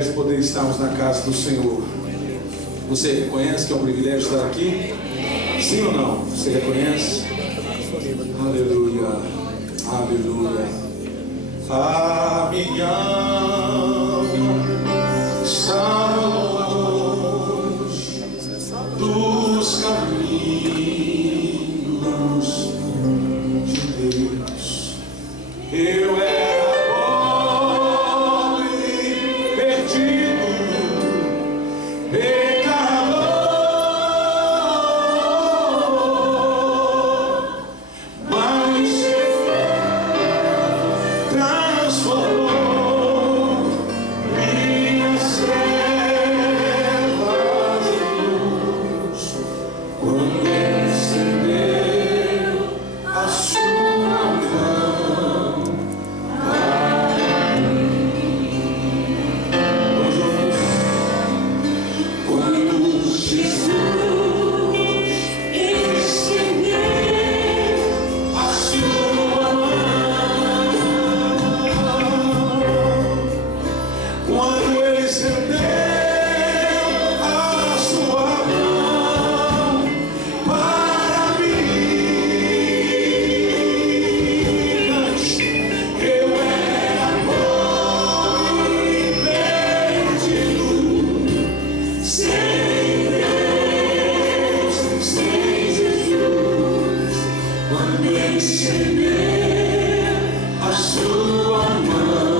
privilégio de poder estarmos na casa do Senhor. Você reconhece que é um privilégio estar aqui? Sim ou não? Você reconhece? Aleluia, aleluia. A minha alma está longe dos caminhos de Deus. Eu era pobre, perdido, pecador, mas transformou minhas trevas em luz quando estendeu a sua mão para mim. Quando Jesus estendeu a sua mão, quando Ele estendeu a sua mão para mim, eu era pobre e perdido, sem Deus, sem Jesus. Quando Ele estendeu a sua mão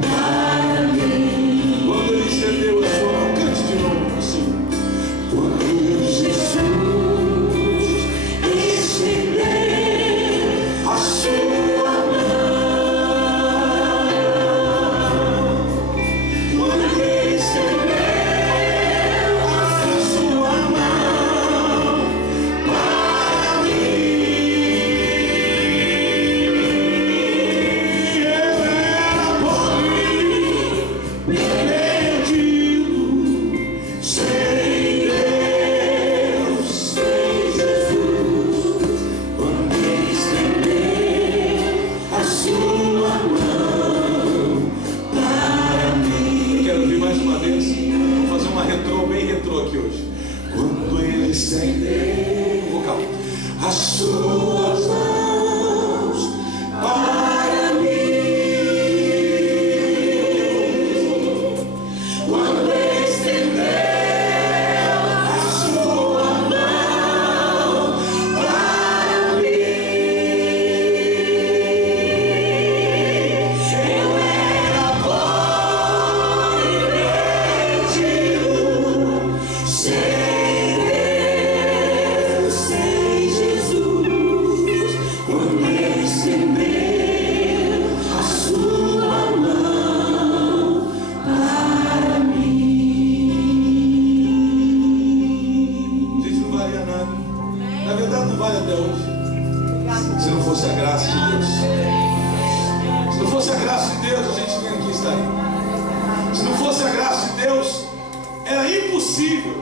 para mim, quando Ele estendeu a sua mão, cante de novo assim. Quando Jesus estendeu a sua mão, quando Ele estendeu a sua mão para mim, eu era pobre, perdido, sem Deus, sem Jesus. Quando Ele estendeu a sua mão para mim. Eu quero ouvir mais uma vez. Vamos fazer uma retrô, bem retrô aqui hoje. Quando Ele estendeu, vocal, as suas mãos para mim, quando Ele estendeu a sua mão para mim, eu era pobre e perdido, sem Deus, sem Jesus. Quando Ele estendeu a sua mão para mim. Gente, não valia nada. Na verdade, não vale até hoje. Se não fosse a graça de Deus. Se não fosse a graça de Deus, a gente nem aqui estaria. Se não fosse a graça de Deus, era impossível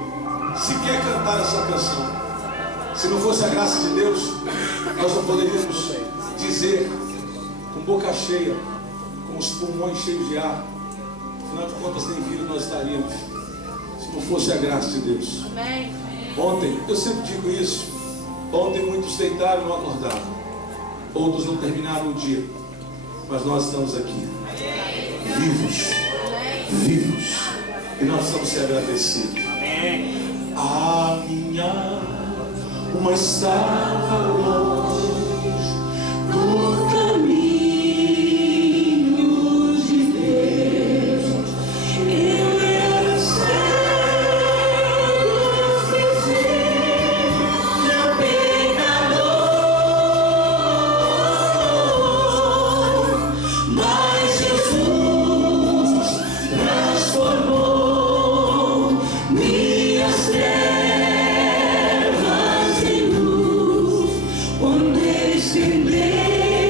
sequer cantar essa canção. Se não fosse a graça de Deus, nós não poderíamos dizer com boca cheia, com os pulmões cheios de ar. Afinal de contas, nem vida nós estaríamos se não fosse a graça de Deus. Amém. Ontem, eu sempre digo isso, ontem muitos deitaram e não acordaram, outros não terminaram o dia, mas nós estamos aqui, vivos, vivos, e nós precisamos ser agradecidos. A minha alma estava longe do caminho de Deus, eu era cego, meu pecador, mas Jesus transformou minhas trevas. Quando Ele estendeu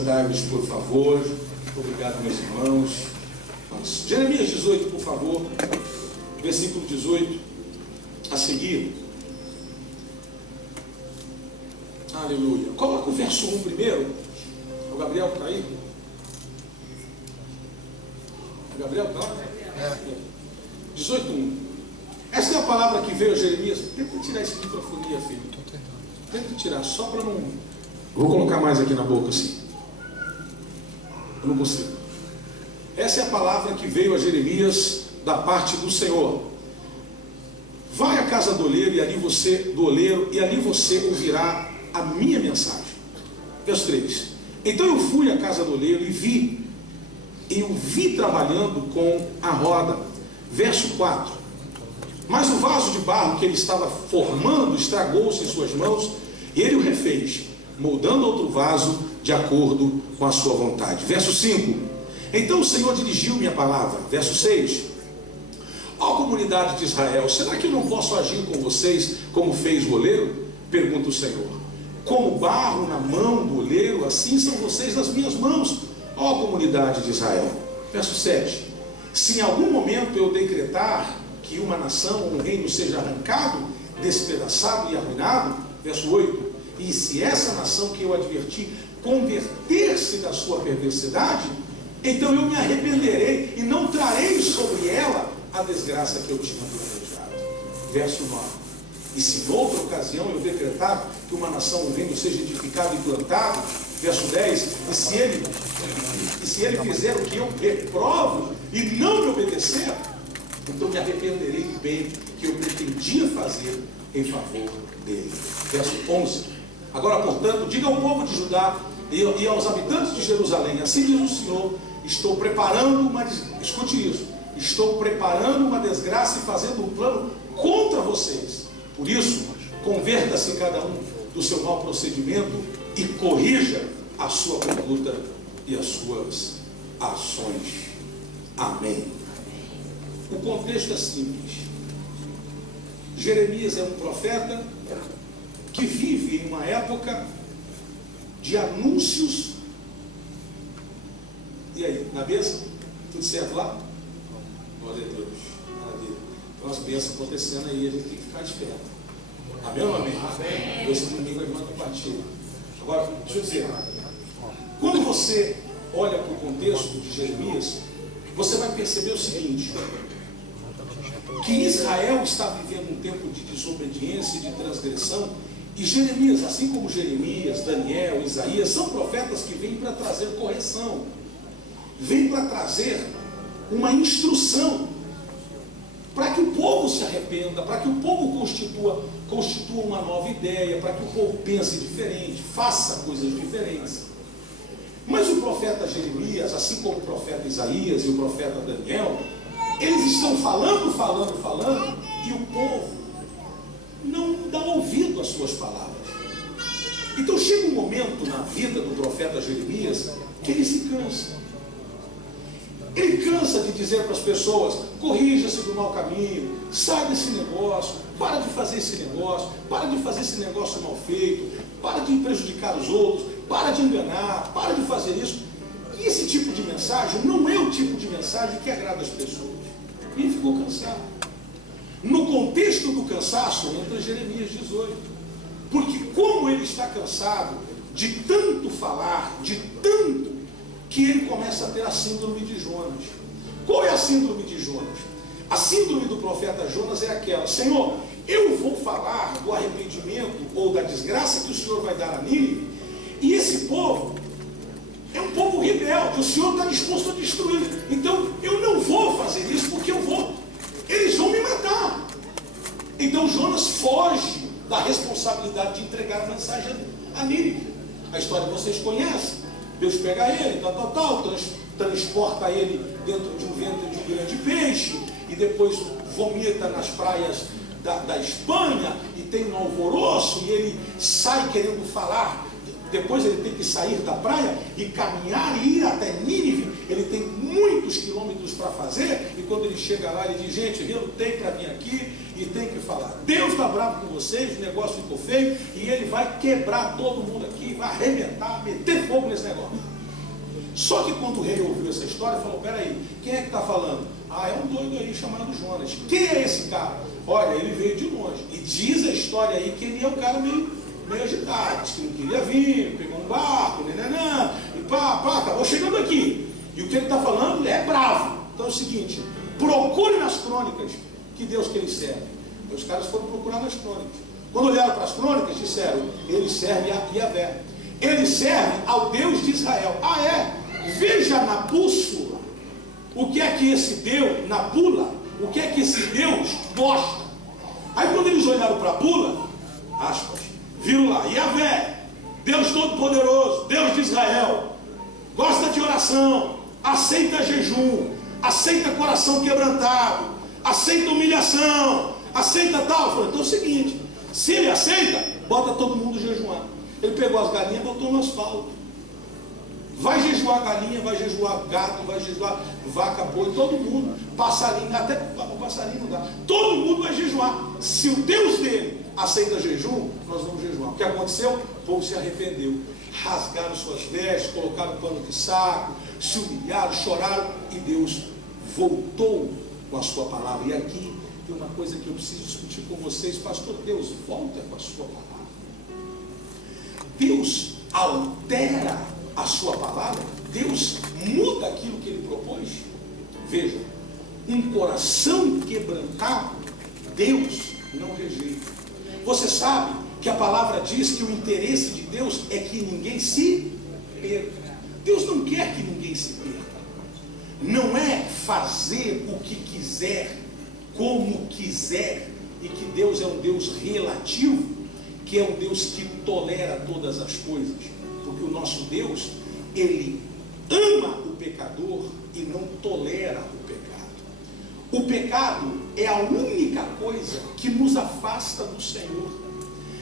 Assentai-vos, por favor. Obrigado, meus irmãos. Jeremias 18, por favor. Versículo 18. A seguir. Aleluia. Coloca o verso 1 primeiro. O Gabriel está aí? O Gabriel está? 18:1. Essa é a palavra que veio a Jeremias. Tenta tirar esse microfone, filho. Tenta tirar, só para não... Vou colocar mais aqui na boca assim. Eu não consigo. Essa é a palavra que veio a Jeremias da parte do Senhor. Vai à casa do oleiro e ali você ouvirá a minha mensagem. Verso 3. Então eu fui à casa do oleiro e o vi trabalhando com a roda. Verso 4. Mas o vaso de barro que ele estava formando estragou-se em suas mãos, e ele o refez, moldando outro vaso de acordo com a sua vontade. Verso 5. Então o Senhor dirigiu-me a palavra. Verso 6. Ó comunidade de Israel, será que eu não posso agir com vocês como fez o oleiro? Pergunta o Senhor. Como barro na mão do oleiro, assim são vocês nas minhas mãos, ó comunidade de Israel. Verso 7. Se em algum momento eu decretar que uma nação ou um reino seja arrancado, despedaçado e arruinado, verso 8, e se essa nação que eu adverti converter-se da sua perversidade, então eu me arrependerei e não trarei sobre ela a desgraça que eu tinha planejado. Verso 9. E se noutra ocasião eu decretar que uma nação ou um reino seja edificado e plantado, verso 10, e se ele fizer o que eu reprovo e não me obedecer, então me arrependerei do bem que eu pretendia fazer em favor dele. Verso 11. Agora, portanto, diga ao povo de Judá e aos habitantes de Jerusalém, assim diz o Senhor, estou preparando uma desgraça e fazendo um plano contra vocês. Por isso, converta-se cada um do seu mau procedimento e corrija a sua conduta e as suas ações. Amém. O contexto é simples. Jeremias é um profeta que vive em uma época de anúncios. E aí, na bênção? Tudo certo lá? Glória a Deus. Maravilha. Então as bênçãos acontecendo aí, a gente tem que ficar esperto. Amém ou não amém? Amém. Esse domingo a irmã compartilha. Agora, deixa eu dizer, quando você olha para o contexto de Jeremias, você vai perceber o seguinte, que Israel está vivendo um tempo de desobediência e de transgressão, e Jeremias, assim como Jeremias, Daniel, Isaías, são profetas que vêm para trazer correção, vêm para trazer uma instrução, para que o povo se arrependa, para que o povo constitua uma nova ideia, para que o povo pense diferente, faça coisas diferentes. Mas o profeta Jeremias, assim como o profeta Isaías e o profeta Daniel, eles estão falando, e o povo não dá ouvido às suas palavras. Então chega um momento na vida do profeta Jeremias que ele se cansa. Ele cansa de dizer para as pessoas, corrija-se do mau caminho, sai desse negócio, para de fazer esse negócio, para de fazer esse negócio mal feito, para de prejudicar os outros, para de enganar, para de fazer isso. E esse tipo de mensagem não é o tipo de mensagem que agrada as pessoas. E ele ficou cansado. No contexto do cansaço entra Jeremias 18. Porque como ele está cansado de tanto falar, de tanto, que ele começa a ter a síndrome de Jonas. Qual é a síndrome de Jonas? A síndrome do profeta Jonas é aquela: Senhor, eu vou falar do arrependimento ou da desgraça que o Senhor vai dar a Nínive, e esse povo é um povo rebelde, o Senhor está disposto a destruir, então eu não vou fazer isso, porque eles vão me matar. Então Jonas foge da responsabilidade de entregar a mensagem a Nínive. A história vocês conhecem. Deus pega ele, transporta ele dentro de um ventre de um grande peixe, e depois vomita nas praias da Espanha, e tem um alvoroço, e ele sai querendo falar. Depois ele tem que sair da praia e caminhar e ir até Nínive. Ele tem muitos quilômetros para fazer, e quando ele chega lá, ele diz: gente, eu tenho para vir aqui e tem que falar. Deus está bravo com vocês, o negócio ficou feio, e ele vai quebrar todo mundo aqui, vai arrebentar, meter fogo nesse negócio. Só que quando o rei ouviu essa história, falou: peraí, quem é que está falando? Ah, é um doido aí chamado Jonas. Quem é esse cara? Olha, ele veio de longe. E diz a história aí que ele é um cara meio agitado, diz que não queria vir, pegou um barco, e pá, acabou chegando aqui. E o que ele está falando é bravo. Então é o seguinte: procure nas crônicas que Deus que ele serve. E os caras foram procurar nas crônicas. Quando olharam para as crônicas, disseram: ele serve a Yahvé, ele serve ao Deus de Israel. Ah, é? Veja na bússola o que é que esse Deus, na bula, o que é que esse Deus gosta. Aí quando eles olharam para a bula, aspas, viram lá: Yahvé, Deus Todo-Poderoso, Deus de Israel, gosta de oração, aceita jejum, aceita coração quebrantado, aceita humilhação, aceita tal. Falei: então é o seguinte, se ele aceita, bota todo mundo jejuar. Ele pegou as galinhas e botou no asfalto. Vai jejuar galinha, vai jejuar gato, vai jejuar vaca, boi, todo mundo, passarinho, até o passarinho não dá. Todo mundo vai jejuar. Se o Deus dele aceita jejum, nós vamos jejuar. O que aconteceu? O povo se arrependeu. Rasgaram suas vestes, colocaram pano de saco, se humilharam, choraram, e Deus voltou com a sua palavra. E aqui tem uma coisa que eu preciso discutir com vocês. Pastor, Deus volta com a sua palavra. Deus altera a sua palavra. Deus muda aquilo que ele propôs. Veja, um coração quebrantado, Deus não rejeita. Você sabe que a palavra diz que o interesse de Deus é que ninguém se perca. Deus não quer que ninguém se perca. Não é fazer o que quiser, como quiser, e que Deus é um Deus relativo, que é um Deus que tolera todas as coisas. Porque o nosso Deus, ele ama o pecador e não tolera o pecado. O pecado é a única coisa que nos afasta do Senhor.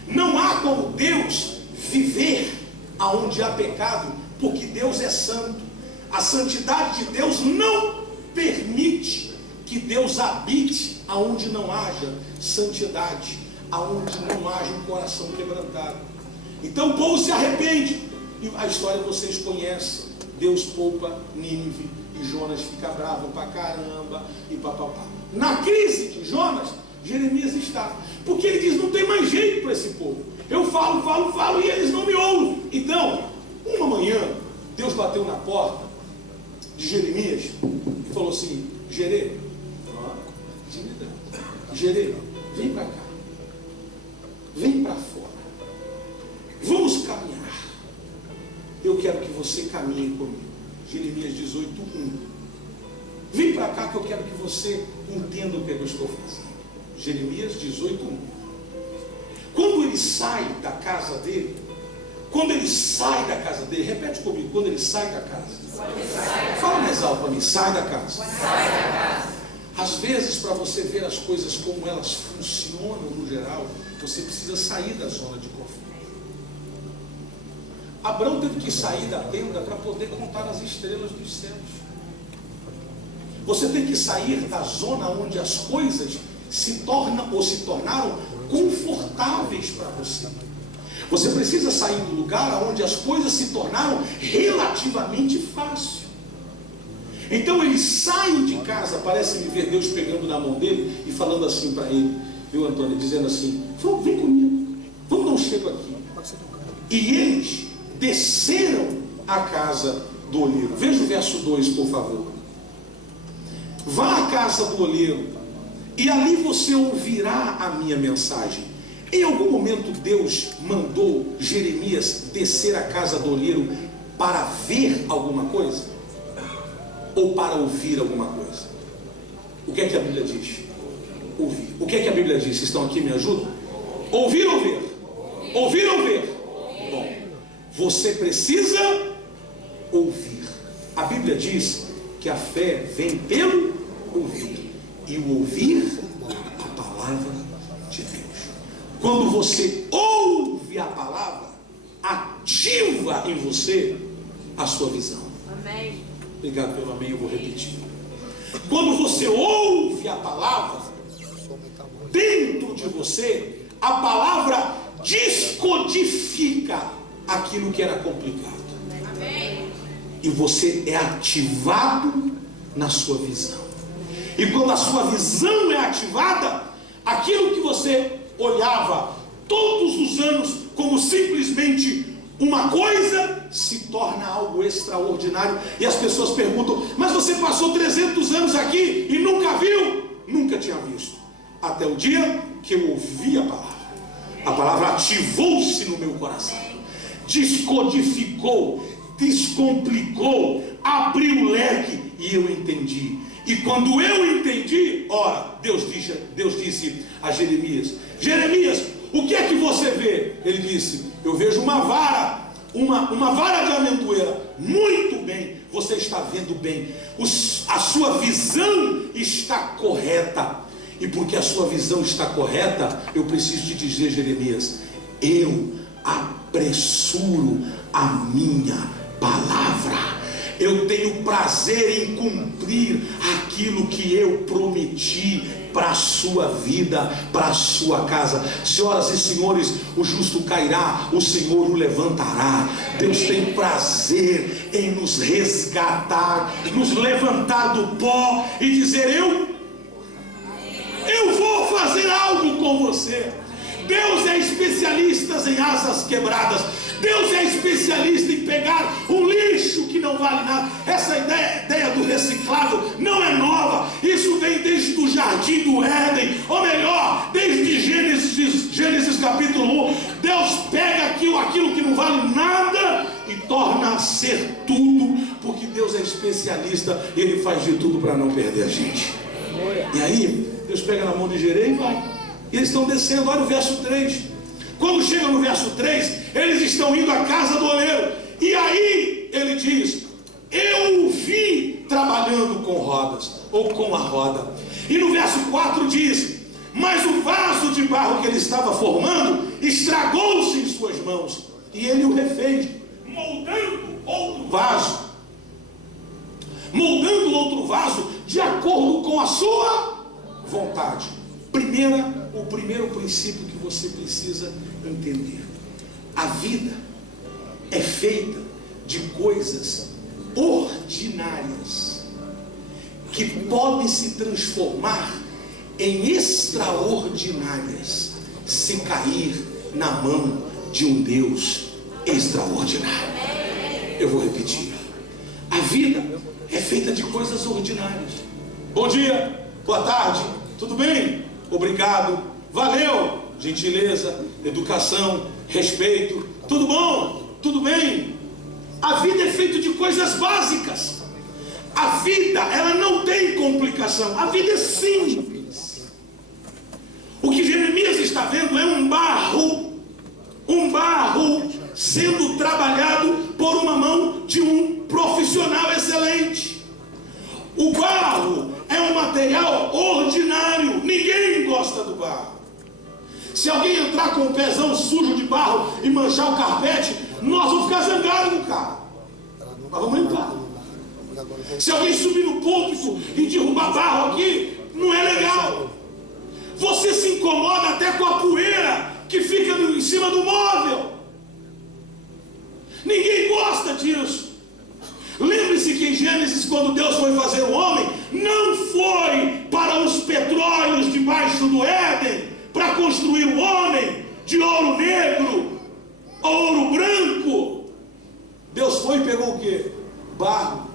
Não há como Deus viver aonde há pecado, porque Deus é santo. A santidade de Deus não permite que Deus habite aonde não haja santidade, aonde não haja um coração quebrantado. Então o povo se arrepende. E a história vocês conhecem. Deus poupa Nínive e Jonas fica bravo pra caramba e papapá. Na crise de Jonas, Jeremias está. Porque ele diz: não tem mais jeito para esse povo. Eu falo e eles não me ouvem. Então, uma manhã, Deus bateu na porta de Jeremias e falou assim: Jerê, vem para cá. Vem para fora. Vamos caminhar. Eu quero que você caminhe comigo. Jeremias 18:1. Vem para cá que eu quero que você entenda o que eu estou fazendo. Jeremias 18:1. Quando ele sai da casa dele, repete comigo: quando ele sai da casa. Fala mais alto para mim: sai da casa. Às vezes, para você ver as coisas como elas funcionam no geral, você precisa sair da zona de conforto. Abraão teve que sair da tenda para poder contar as estrelas dos céus. Você tem que sair da zona onde as coisas se tornam ou se tornaram confortáveis para você. Você precisa sair do lugar onde as coisas se tornaram relativamente fáceis. Então ele sai de casa, parece-me ver Deus pegando na mão dele e falando assim para ele, viu, Antônio, dizendo assim: vem comigo, vamos dar um chego aqui. E eles desceram à casa do oleiro. Veja o verso 2, por favor. Vá à casa do oleiro e ali você ouvirá a minha mensagem. Em algum momento Deus mandou Jeremias descer à casa do oleiro para ver alguma coisa? Ou para ouvir alguma coisa? O que é que a Bíblia diz? Ouvir. O que é que a Bíblia diz? Vocês estão aqui, me ajudam? Ouvir ou ver? Ouvir ou ver? Bom, você precisa ouvir. A Bíblia diz que a fé vem pelo ouvir. E o ouvir a palavra de Deus. Quando você ouve a palavra, ativa em você a sua visão. Amém. Obrigado pelo amém, eu vou repetir. Quando você ouve a palavra, dentro de você, a palavra descodifica aquilo que era complicado. Amém. e você é ativado na sua visão. E quando a sua visão é ativada, aquilo que você olhava todos os anos como simplesmente uma coisa, se torna algo extraordinário. E as pessoas perguntam: mas você passou 300 anos aqui e nunca viu? Nunca tinha visto, até o dia que eu ouvi a palavra. A palavra ativou-se no meu coração, descodificou, descomplicou, abriu o leque e eu entendi. E quando eu entendi, ora, Deus disse a Jeremias: Jeremias, o que é que você vê? Ele disse: eu vejo uma vara, uma vara de amendoeira. Muito bem, você está vendo bem, a sua visão está correta. E porque a sua visão está correta, eu preciso te dizer, Jeremias, eu apressuro a minha palavra. Eu tenho prazer em cumprir aquilo que eu prometi para a sua vida, para a sua casa. Senhoras e senhores, o justo cairá, o Senhor o levantará. Deus tem prazer em nos resgatar, nos levantar do pó e dizer: eu vou fazer algo com você. Deus é especialista em asas quebradas. Deus é especialista em pegar um lixo que não vale nada. Essa ideia do reciclado não é nova. Isso vem desde o jardim do Éden, ou melhor, desde Gênesis capítulo 1. Deus pega aquilo que não vale nada e torna a ser tudo, porque Deus é especialista e Ele faz de tudo para não perder a gente. E aí Deus pega na mão de Jeremias e vai. E eles estão descendo, olha o verso 3. Quando chega no verso 3, eles estão indo à casa do oleiro. E aí ele diz: eu o vi trabalhando com rodas, ou com a roda. E no verso 4 diz: mas o vaso de barro que ele estava formando estragou-se em suas mãos, e ele o refez, moldando outro vaso de acordo com a sua vontade. O primeiro princípio que você precisa entender: a vida é feita de coisas ordinárias que podem se transformar em extraordinárias se cair na mão de um Deus extraordinário. Eu vou repetir: a vida é feita de coisas ordinárias. Bom dia, boa tarde, tudo bem? Obrigado, valeu, gentileza, educação, respeito, tudo bom, tudo bem. A vida é feita de coisas básicas. A vida, ela não tem complicação. A vida é simples. O que Jeremias está vendo é um barro sendo trabalhado por uma mão de um profissional excelente. O barro é um material ordinário. Ninguém gosta do barro. Se alguém entrar com um pezão sujo de barro e manchar o carpete, nós vamos ficar zangados no carro. Nós vamos limpar. Se alguém subir no púlpito e derrubar barro aqui, não é legal. Você se incomoda até com a poeira que fica em cima do móvel. Ninguém gosta disso. Lembre-se que em Gênesis, quando Deus foi fazer o homem, não foi para os petróleos debaixo do Éden, para construir o homem de ouro negro, ouro branco. Deus foi e pegou o quê? Barro.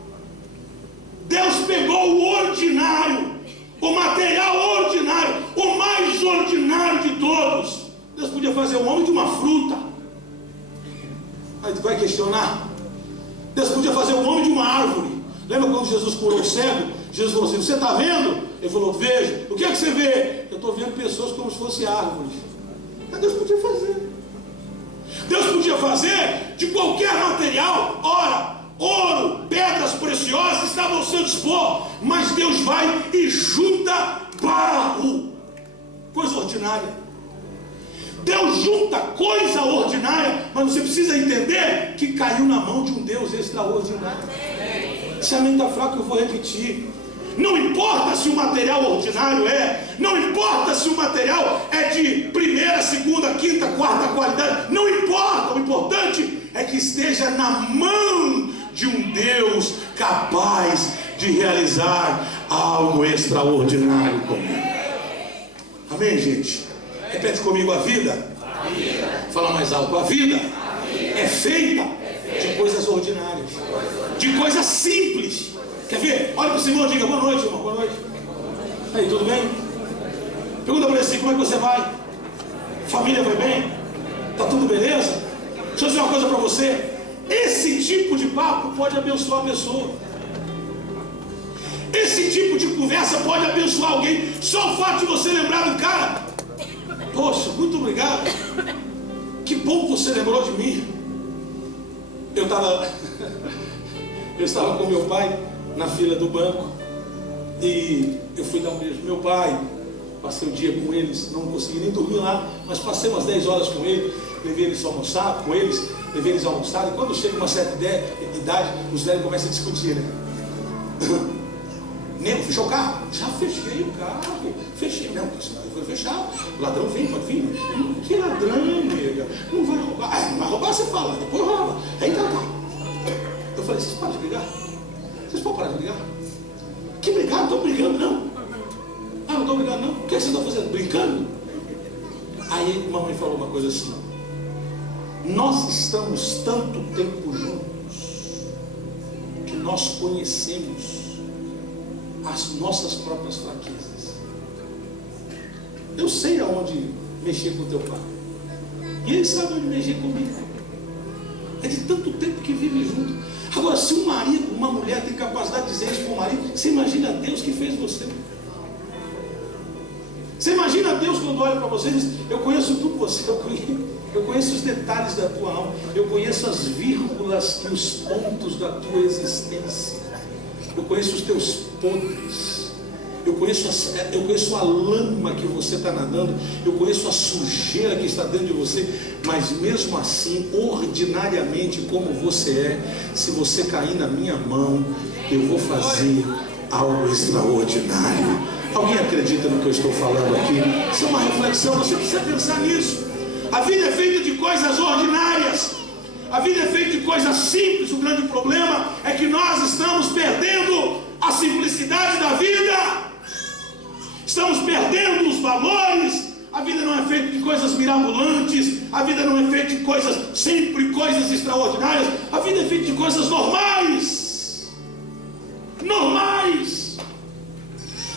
Deus pegou o ordinário, o material ordinário, o mais ordinário de todos. Deus podia fazer o homem de uma fruta. Aí tu vai questionar. Deus podia fazer o homem de uma árvore. Lembra quando Jesus curou o cego? Jesus falou assim: você está vendo? Ele falou: vejo. O que é que você vê? Eu estou vendo pessoas como se fossem árvores. Mas Deus podia fazer. Deus podia fazer de qualquer material. Ora, ouro, pedras preciosas estavam ao seu dispor. Mas Deus vai e junta barro. Coisa ordinária. Deus junta coisa ordinária, mas você precisa entender que caiu na mão de um Deus extraordinário. Se a mente está fraca, eu vou repetir. Não importa se o material ordinário não importa se o material é de primeira, segunda, quinta, quarta qualidade, não importa. O importante é que esteja na mão de um Deus capaz de realizar algo extraordinário comigo. Amém, gente? Repete comigo: a vida. Fala mais alto: a vida é feita de coisas ordinárias, de coisas simples. Quer ver? Olha para o Senhor e diga: boa noite, irmão. Boa noite. Aí, tudo bem? Pergunta para ele assim: como é que você vai? Família vai bem? Tá tudo beleza? Deixa eu dizer uma coisa para você. Esse tipo de papo pode abençoar a pessoa. Esse tipo de conversa pode abençoar alguém. Só o fato de você lembrar do cara: poxa, muito obrigado, que bom que você lembrou de mim. Eu estava com meu pai na fila do banco e eu fui dar um beijo no meu pai. Passei o dia com eles, não consegui nem dormir lá, mas passei umas 10 horas com ele, levei eles a almoçar, levei eles a almoçar, e quando chega uma certa idade, os velhos começam a discutir, né? Nego, fechou o carro? Já fechei o carro, fechei, não, eu vou fechar, o ladrão vem, pode vir. Que ladrão, nega? Não vai roubar, não vai roubar, você fala, depois rouba. Aí tá. Eu falei: vocês param de brigar? Vocês podem parar de brigar? Que brigar? Não estou brigando, não. Ah, não estou brigando, não. O que vocês estão fazendo? Brincando? Aí mamãe falou uma coisa assim: nós estamos tanto tempo juntos que nós conhecemos as nossas próprias fraquezas. Eu sei aonde mexer com teu pai, e ele sabe onde mexer comigo. É de tanto tempo que vive junto. Agora, se um marido, uma mulher tem capacidade de dizer isso para o marido, você imagina Deus que fez você. Você imagina Deus quando olha para você e diz: eu conheço tudo você, eu conheço os detalhes da tua alma, eu conheço as vírgulas e os pontos da tua existência, eu conheço os teus podres, eu conheço a lama que você está nadando, eu conheço a sujeira que está dentro de você. Mas mesmo assim, ordinariamente como você é, se você cair na minha mão, eu vou fazer algo extraordinário. Alguém acredita no que eu estou falando aqui? Isso é uma reflexão, você precisa pensar nisso. A vida é feita de coisas ordinárias, a vida é feita de coisas simples. O grande problema é que nós estamos perdendo a simplicidade da vida, estamos perdendo os valores. A vida não é feita de coisas mirabolantes, a vida não é feita de coisas, sempre coisas extraordinárias. A vida é feita de coisas normais.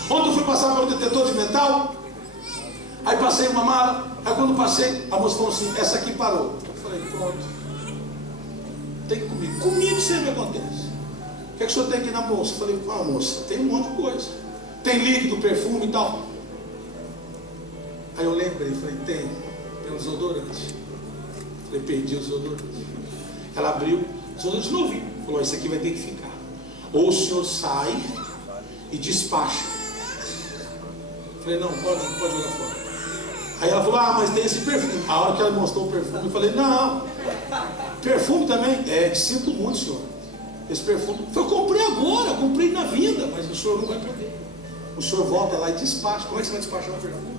Ontem eu fui passar pelo detetor de metal, aí passei uma mala, aí quando passei, a moça falou assim: essa aqui parou. Eu falei: pronto, tem comigo sempre acontece. O que é que o senhor tem aqui na bolsa? Eu falei: ah, moça, tem um monte de coisa, tem líquido, perfume e tal. Aí eu lembrei, falei: tem um desodorante. Falei: perdi o desodorante. Ela abriu, desodorante novinho, falou: isso aqui vai ter que ficar, ou o senhor sai e despacha. Falei: não, pode jogar fora. Aí ela falou: ah, mas tem esse perfume. A hora que ela mostrou o perfume, eu falei: não, perfume também? Sinto muito, senhor, esse perfume, eu comprei agora, comprei na vinda, mas o senhor não vai poder. O senhor volta lá e despacha. Como é que você vai despachar o perfume?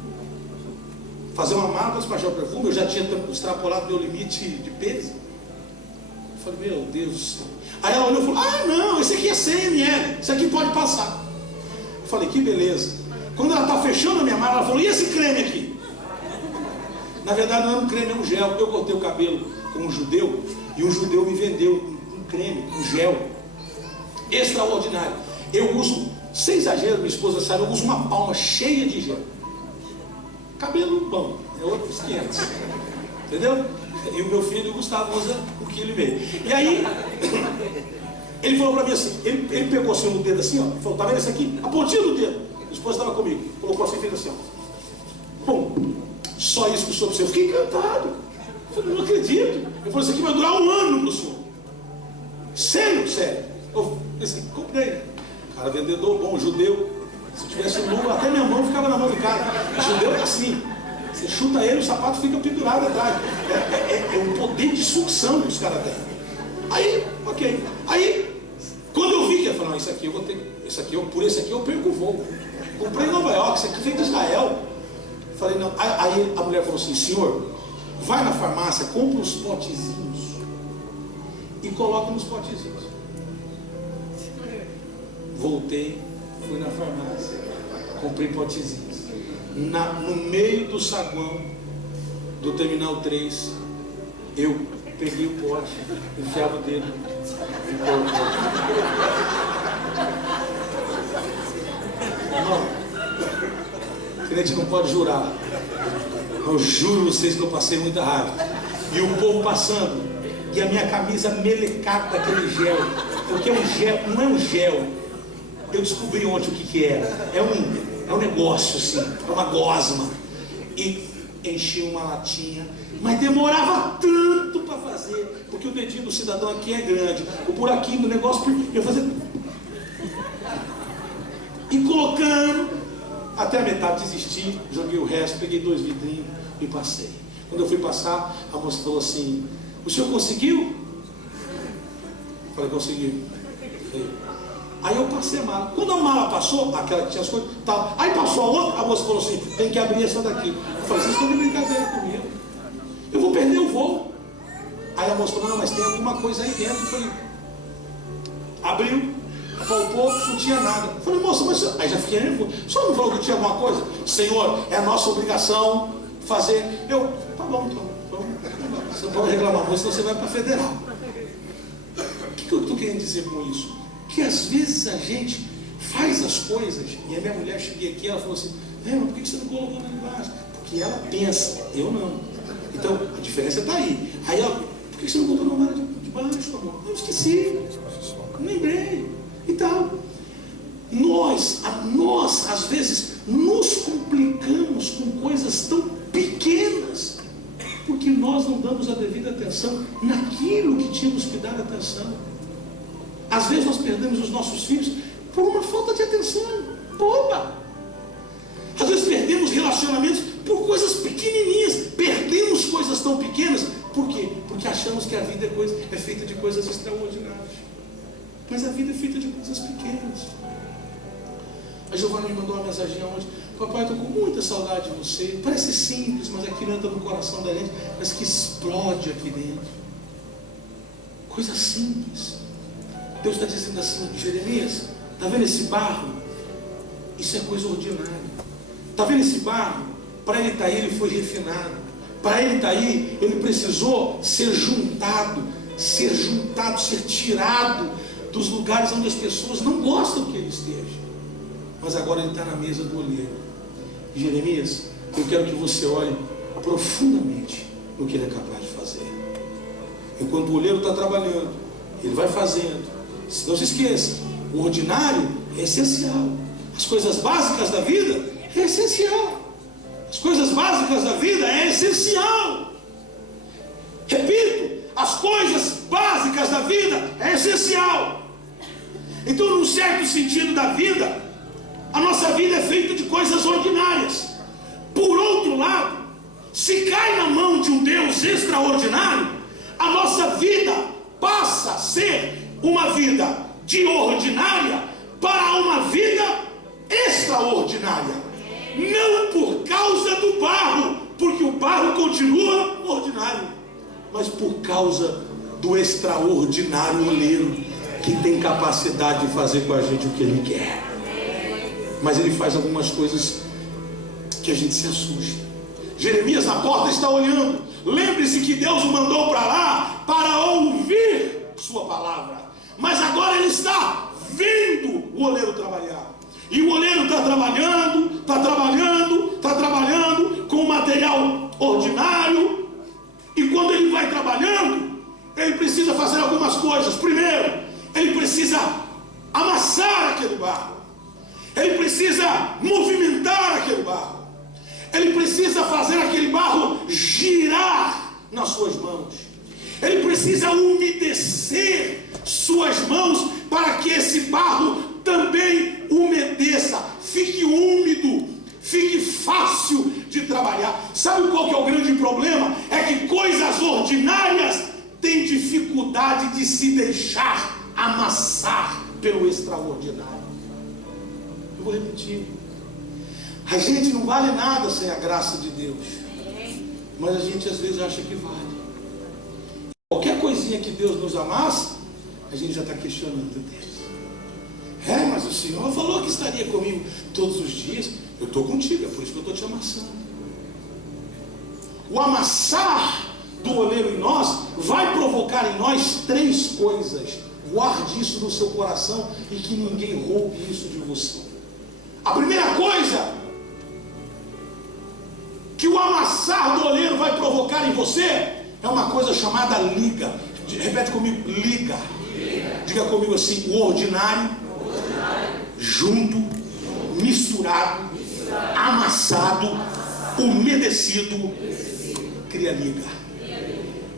Fazer uma mala para despachar o perfume? Eu já tinha extrapolado meu limite de peso. Eu falei: meu Deus do céu. Aí ela olhou e falou: ah, não, esse aqui é 100 ml, isso aqui pode passar. Eu falei: que beleza. Quando ela está fechando a minha mala, ela falou: e esse creme aqui? Na verdade não era um creme, é um gel. Eu cortei o cabelo com um judeu, e um judeu me vendeu um creme, um gel extraordinário. Eu uso, sem exagero, minha esposa sabe, eu uso uma palma cheia de gel. Cabelo bom, é outros 500, entendeu? E o meu filho, o Gustavo, usa 1,5 kg. E aí, ele falou para mim assim, ele pegou assim no dedo assim, ó, e falou: tá vendo isso aqui? A pontinha do dedo. A esposa estava comigo, colocou assim e fez assim, ó. Pum, só isso que o senhor precisa. Eu fiquei encantado. Eu falei: não acredito. Ele falou: isso aqui vai durar 1 ano para o senhor. Sério? Eu pensei: comprei. Cara, vendedor bom, judeu. Se eu tivesse um luva, até minha mão ficava na mão do cara. Judeu é assim. Você chuta ele, o sapato fica pendurado atrás. É um poder de sucção que os caras têm. Aí, ok. Aí, quando eu vi que eu falei: não, isso aqui eu vou ter. Por esse aqui eu perco o voo. Comprei em Nova York, isso aqui vem de Israel. Falei: não. Aí a mulher falou assim: senhor, vai na farmácia, compra uns potezinhos e coloca nos potezinhos. Voltei, fui na farmácia, comprei potezinhos. No meio do saguão do Terminal 3, eu peguei o pote, enfiava o dedo e colocava. Não, crente não pode jurar. Eu juro a vocês que eu passei muita raiva. E o povo passando, e a minha camisa melecada daquele gel, porque é um gel, não é um gel. Eu descobri ontem o que era. É um negócio assim, é uma gosma. E enchi uma latinha, mas demorava tanto para fazer, porque o dedinho do cidadão aqui é grande, o buraquinho do negócio, eu fazia e colocando até a metade, desisti, joguei o resto, peguei 2 vidrinhos e passei. Quando eu fui passar, a moça falou assim: o senhor conseguiu? Falei: consegui. Aí eu passei a mala. Quando a mala passou, aquela que tinha as coisas, tal, aí passou a outra, a moça falou assim: tem que abrir essa daqui. Eu falei: vocês estão de brincadeira comigo, eu vou perder o voo. Aí a moça falou: não, mas tem alguma coisa aí dentro. Eu falei: abriu, palpou, não tinha nada. Eu falei: moça, mas aí já fiquei nervoso. O senhor não falou que tinha alguma coisa? Senhor, é a nossa obrigação fazer. Eu: tá bom, então. Você não pode reclamar muito, senão você vai para a federal. O que eu estou querendo dizer com isso? Que às vezes a gente faz as coisas, e a minha mulher cheguei aqui, ela falou assim: mas por que você não colocou lá embaixo? Porque ela pensa, eu não. Então a diferença está aí. Aí ela: por que você não botou na mala de baixo, amor? Eu esqueci, não lembrei e tal. Nós às vezes nos complicamos com coisas tão pequenas, porque nós não damos a devida atenção naquilo que tínhamos que dar atenção. Às vezes nós perdemos os nossos filhos por uma falta de atenção boba. Às vezes perdemos relacionamentos por coisas pequenininhas. Perdemos coisas tão pequenas. Por quê? Porque achamos que a vida é feita de coisas extraordinárias. Mas a vida é feita de coisas pequenas. A Giovana me mandou uma mensagem ontem: papai, estou com muita saudade de você. Parece simples, mas aquilo entra no coração da gente, mas que explode aqui dentro. Coisa simples. Deus está dizendo assim: Jeremias, está vendo esse barro? Isso é coisa ordinária. Está vendo esse barro? Para ele estar aí, ele foi refinado. Para ele estar aí, ele precisou ser juntado, ser tirado dos lugares onde as pessoas não gostam que ele esteja. Mas agora ele está na mesa do oleiro. Jeremias, eu quero que você olhe profundamente no que ele é capaz de fazer. Enquanto o oleiro está trabalhando, ele vai fazendo. Não se esqueça, o ordinário é essencial. As coisas básicas da vida é essencial. As coisas básicas da vida é essencial. Repito, as coisas básicas da vida é essencial. Então, num certo sentido da vida, a nossa vida é feita de coisas ordinárias. Por outro lado, se cai na mão de um Deus extraordinário, a nossa vida passa a ser uma vida de ordinária para uma vida extraordinária. Não por causa do barro, porque o barro continua ordinário, mas por causa do extraordinário oleiro, que tem capacidade de fazer com a gente o que ele quer. Mas ele faz algumas coisas que a gente se assusta. Jeremias na porta está olhando. Lembre-se que Deus o mandou para lá para ouvir sua palavra. Mas agora ele está vendo o oleiro trabalhar. E o oleiro está trabalhando com material ordinário. E quando ele vai trabalhando, ele precisa fazer algumas coisas. Primeiro, ele precisa amassar aquele barro. Ele precisa movimentar aquele barro. Ele precisa fazer aquele barro girar nas suas mãos. Ele precisa umedecer suas mãos para que esse barro também umedeça, fique úmido, fique fácil de trabalhar. Sabe qual que é o grande problema? É que coisas ordinárias têm dificuldade de se deixar amassar pelo extraordinário. Eu vou repetir: a gente não vale nada sem a graça de Deus, mas a gente às vezes acha que vale. Qualquer coisinha que Deus nos amassa, a gente já está questionando Deus. mas o Senhor falou que estaria comigo todos os dias. Eu estou contigo, é por isso que eu estou te amassando. O amassar do oleiro em nós vai provocar em nós 3 coisas. Guarde isso no seu coração e que ninguém roube isso de você. A primeira coisa que o amassar do oleiro vai provocar em você é uma coisa chamada liga. Repete comigo, liga. Diga comigo assim: o ordinário, junto, misturado, amassado, umedecido, cria liga.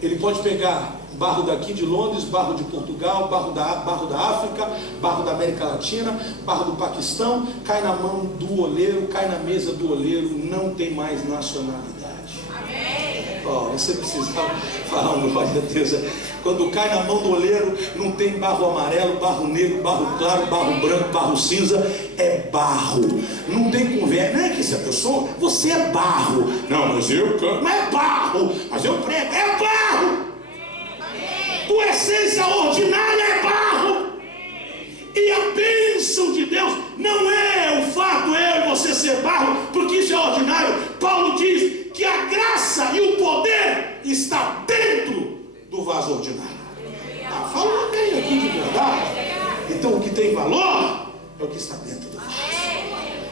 Ele pode pegar barro daqui de Londres, barro de Portugal, barro da África, barro da América Latina, barro do Paquistão, cai na mão do oleiro, cai na mesa do oleiro, não tem mais nacionalidade. Você precisava falar um glória a Deus. Quando cai na mão do oleiro, não tem barro amarelo, barro negro, barro claro, barro branco, barro cinza, é barro. Não tem conversa. Não é que eu sou, você é barro. Não, mas eu canto. Não é barro, mas eu prego. É barro. Tua essência ordinária é barro. E a bênção de Deus não é o fato eu e você ser barro, porque isso é ordinário. Paulo diz que a graça e o poder está dentro do vaso ordinário. Falou bem aqui de verdade. Então o que tem valor é o que está dentro do vaso.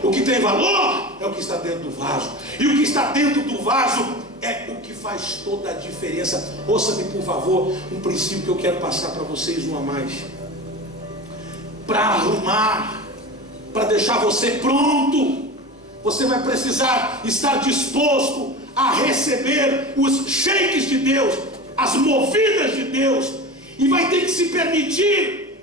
O que tem valor é o que está dentro do vaso. E o que está dentro do vaso é o que faz toda a diferença. Ouça-me, por favor, um princípio que eu quero passar para vocês, um a mais. Para arrumar, para deixar você pronto, você vai precisar estar disposto a receber os shakes de Deus, as movidas de Deus, e vai ter que se permitir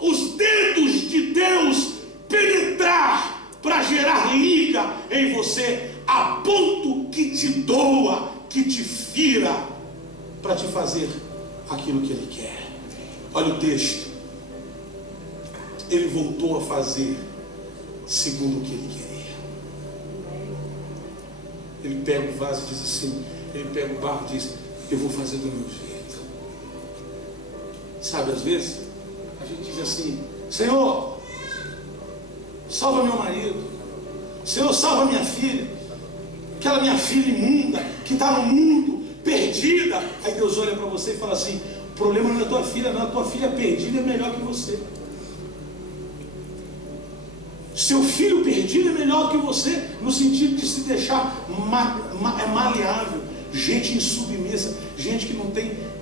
os dedos de Deus penetrar para gerar liga em você, a ponto que te doa, que te fira, para te fazer aquilo que Ele quer. Olha o texto. Ele voltou a fazer segundo o que ele queria. Ele pega o vaso e diz assim, ele pega o barro e diz: eu vou fazer do meu jeito. Sabe, às vezes a gente diz assim: Senhor, salva meu marido. Senhor, salva minha filha. Aquela minha filha imunda que está no mundo, perdida. Aí Deus olha para você e fala assim: o problema não é a tua filha, não. A tua filha perdida é melhor que você. Seu filho perdido é melhor que você, no sentido de se deixar maleável. Gente insubmissa, gente que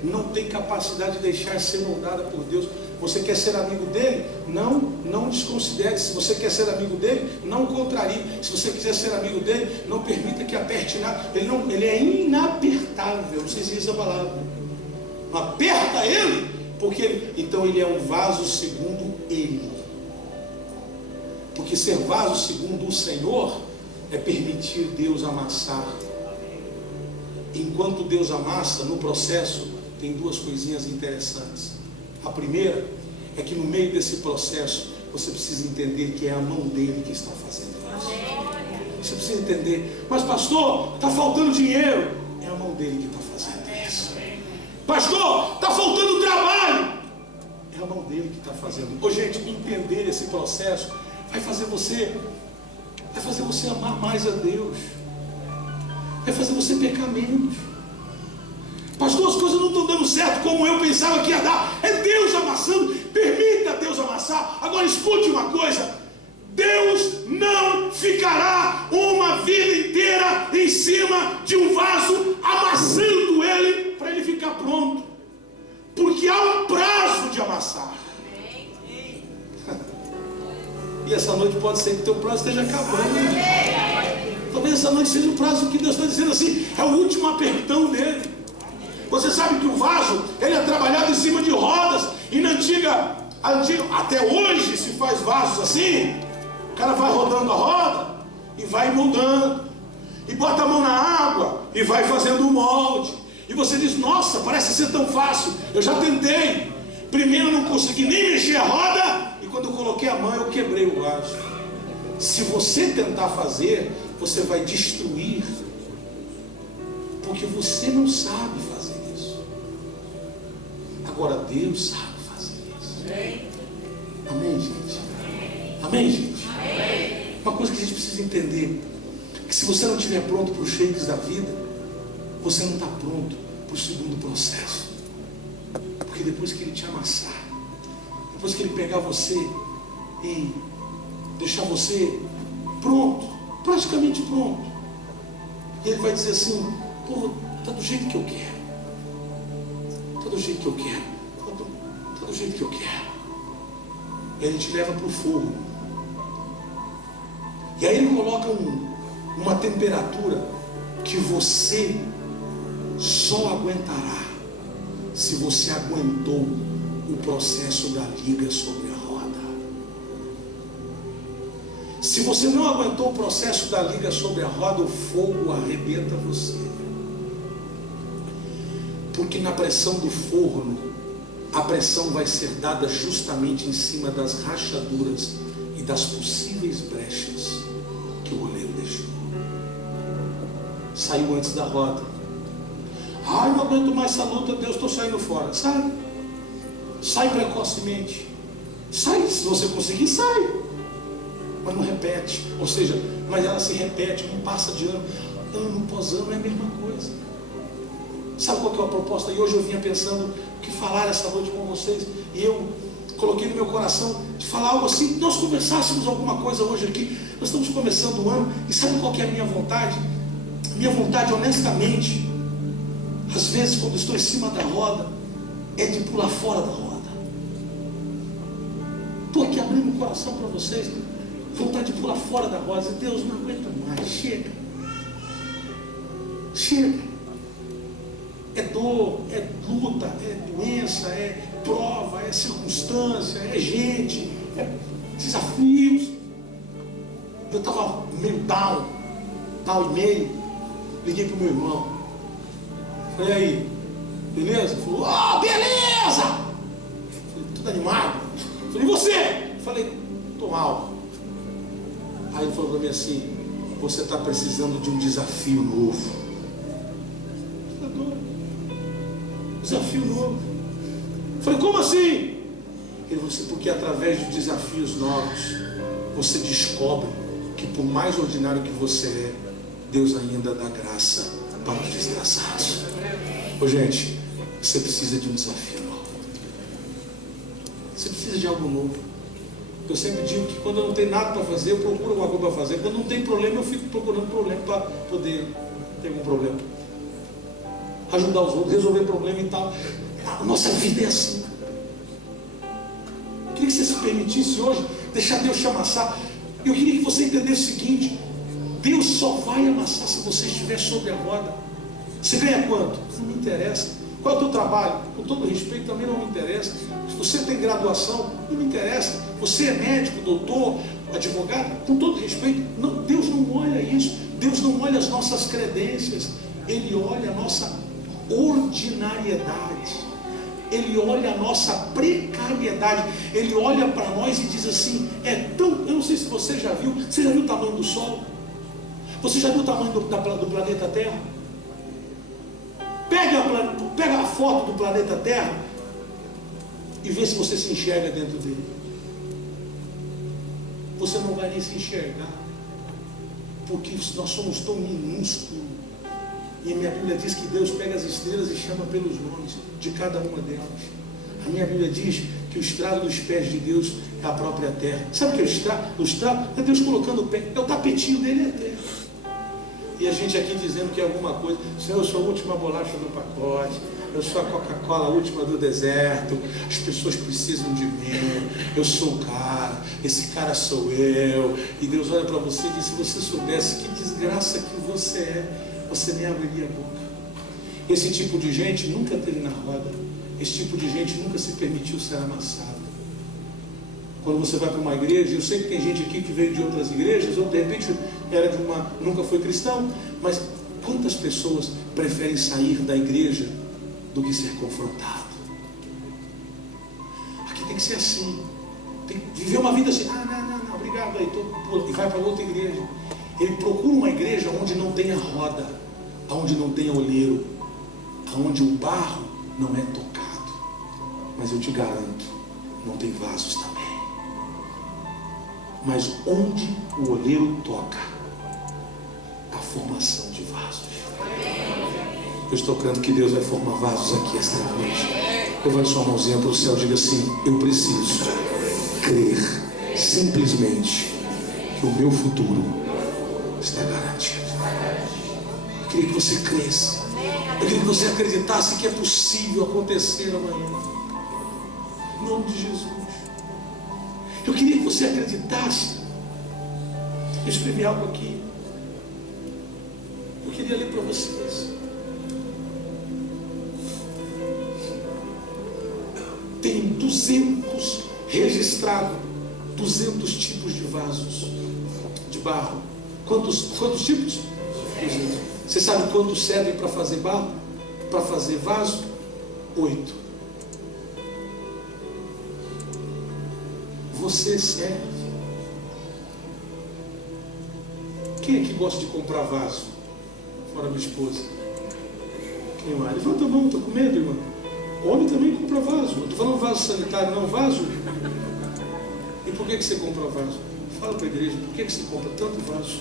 não tem capacidade de deixar ser moldada por Deus. Você quer ser amigo dele? Não desconsidere. Se você quer ser amigo dele, não contrarie. Se você quiser ser amigo dele, não permita que aperte nada. Ele é inapertável. Não sei se isso é a palavra. Não aperta ele, porque então ele é um vaso segundo ele. Porque ser vaso segundo o Senhor é permitir Deus amassar. Enquanto Deus amassa, no processo, tem 2 coisinhas interessantes. A primeira é que no meio desse processo, você precisa entender que é a mão dele que está fazendo isso. Você precisa entender: mas pastor, está faltando dinheiro. É a mão dele que está fazendo isso. Pastor, está faltando trabalho. É a mão dele que está fazendo. Ô gente, entender esse processo vai fazer você amar mais a Deus, vai fazer você pecar menos. Pastor, as coisas não estão dando certo como eu pensava que ia dar. É Deus amassando. Permita Deus amassar. Agora escute uma coisa: Deus não ficará uma vida inteira em cima de um vaso, amassando ele para ele ficar pronto, porque há um prazo de amassar. E essa noite pode ser que o teu prazo esteja acabando. Talvez essa noite seja o prazo que Deus está dizendo assim: é o último apertão dele. Você sabe que o vaso, ele é trabalhado em cima de rodas. E na antiga, até hoje se faz vasos assim. O cara vai rodando a roda e vai moldando, e bota a mão na água e vai fazendo o molde. E você diz: nossa, parece ser tão fácil. Eu já tentei. Primeiro eu não consegui nem mexer a roda, e quando eu coloquei a mão eu quebrei o vaso. Se você tentar fazer, você vai destruir, porque você não sabe fazer isso. Agora Deus sabe fazer isso. Amém, gente? Amém, gente? Amém. Uma coisa que a gente precisa entender, que se você não estiver pronto para os shakes da vida, você não está pronto para o segundo processo. Porque depois que ele te amassar, depois que ele pegar você e deixar você pronto, praticamente pronto, e ele vai dizer assim: pô, está do jeito que eu quero, está do jeito que eu quero, está do jeito que eu quero. E ele te leva para o fogo. E aí ele coloca uma temperatura que você só aguentará se você aguentou o processo da liga sobre a roda. Se você não aguentou o processo da liga sobre a roda, o fogo arrebenta você. Porque na pressão do forno, a pressão vai ser dada justamente em cima das rachaduras e das possíveis brechas que o oleiro deixou. Saiu antes da roda. Ai, não aguento mais essa luta, Deus, estou saindo fora. Sai. Sai precocemente. Sai, se você conseguir, sai. Mas não repete. Ou seja, mas ela se repete, não passa de ano. Ano após ano é a mesma coisa. Sabe qual que é a proposta? E hoje eu vinha pensando o que falar essa noite com vocês. E eu coloquei no meu coração de falar algo assim. Nós conversássemos alguma coisa hoje aqui. Nós estamos começando o ano. E sabe qual que é a minha vontade? Minha vontade, honestamente, às vezes quando estou em cima da roda, é de pular fora da roda. Estou aqui abrindo o coração para vocês. Vontade de pular fora da roda. Dizer: Deus, não aguento mais. Chega. Chega. É dor, é luta, é doença, é prova, é circunstância, é gente, é desafios. Eu estava meio down e meio. Liguei para o meu irmão. Falei: aí, beleza? Ele falou: oh, beleza! Falei: tudo animado. Falei: e você? Falei: tô mal. Aí ele falou para mim assim: você está precisando de um desafio novo. Desafio novo. Falei: como assim? Ele falou assim: porque através de desafios novos você descobre que por mais ordinário que você é, Deus ainda dá graça para os desgraçados. Ô gente, você precisa de um desafio novo. Você precisa de algo novo. Eu sempre digo que quando eu não tenho nada para fazer, eu procuro alguma coisa para fazer. Quando não tem problema, eu fico procurando problema para poder ter algum problema, ajudar os outros, resolver problema e tal. A nossa vida é assim. Eu queria que você se permitisse hoje deixar Deus te amassar. Eu queria que você entendesse o seguinte: Deus só vai amassar se você estiver sobre a roda. Você ganha quanto? Não me interessa. Qual é o teu trabalho? Com todo respeito, também não me interessa. Se você tem graduação, não me interessa. Você é médico, doutor, advogado, com todo respeito, não, Deus não olha isso. Deus não olha as nossas credências. Ele olha a nossa ordinariedade. Ele olha a nossa precariedade. Ele olha para nós e diz assim: é tão... Eu não sei se você já viu o tamanho do Sol? Você já viu o tamanho do planeta Terra? Pega a foto do planeta Terra e vê se você se enxerga dentro dele. Você não vai nem se enxergar, porque nós somos tão minúsculos. E a minha Bíblia diz que Deus pega as estrelas e chama pelos nomes de cada uma delas. A minha Bíblia diz que o estrado dos pés de Deus é a própria terra. Sabe o que é o estrado? O estrado é Deus colocando o pé, é o tapetinho dele, é a terra. E a gente aqui dizendo que é alguma coisa: Senhor, eu sou a última bolacha do pacote, eu sou a Coca-Cola, a última do deserto, as pessoas precisam de mim, eu sou o cara, esse cara sou eu. E Deus olha para você e diz: se você soubesse que desgraça que você é, você nem abriria a boca. Esse tipo de gente nunca esteve na roda. Esse tipo de gente nunca se permitiu ser amassado. Quando você vai para uma igreja, eu sei que tem gente aqui que veio de outras igrejas, ou de repente era de uma, nunca foi cristão, mas quantas pessoas preferem sair da igreja do que ser confrontado? Aqui tem que ser assim. Tem que viver uma vida assim: não, obrigado, aí, e vai para outra igreja. Ele procura uma igreja onde não tenha roda, onde não tenha oleiro, onde o barro não é tocado. Mas eu te garanto, não tem vasos também. Mas onde o olheiro toca, a formação de vasos. Eu estou crendo que Deus vai formar vasos aqui esta noite. Levante sua mãozinha para o céu e diga assim: eu preciso crer simplesmente que o meu futuro está garantido. Eu queria que você cresça. Eu queria que você acreditasse que é possível acontecer amanhã. Em nome de Jesus. Eu queria que você acreditasse. Eu escrevi algo aqui. Eu queria ler para vocês. Tem 200 registrados, 200 tipos de vasos de barro. Quantos tipos? 200. Você sabe quantos servem para fazer barro? Para fazer vaso? 8. Você serve. Quem é que gosta de comprar vaso? Fora minha esposa. Quem mais? Levanta a mão, está com medo, irmão? Homem também compra vaso. Eu estou falando vaso sanitário, não vaso. E por que você compra vaso? Fala para a igreja, por que você compra tanto vaso?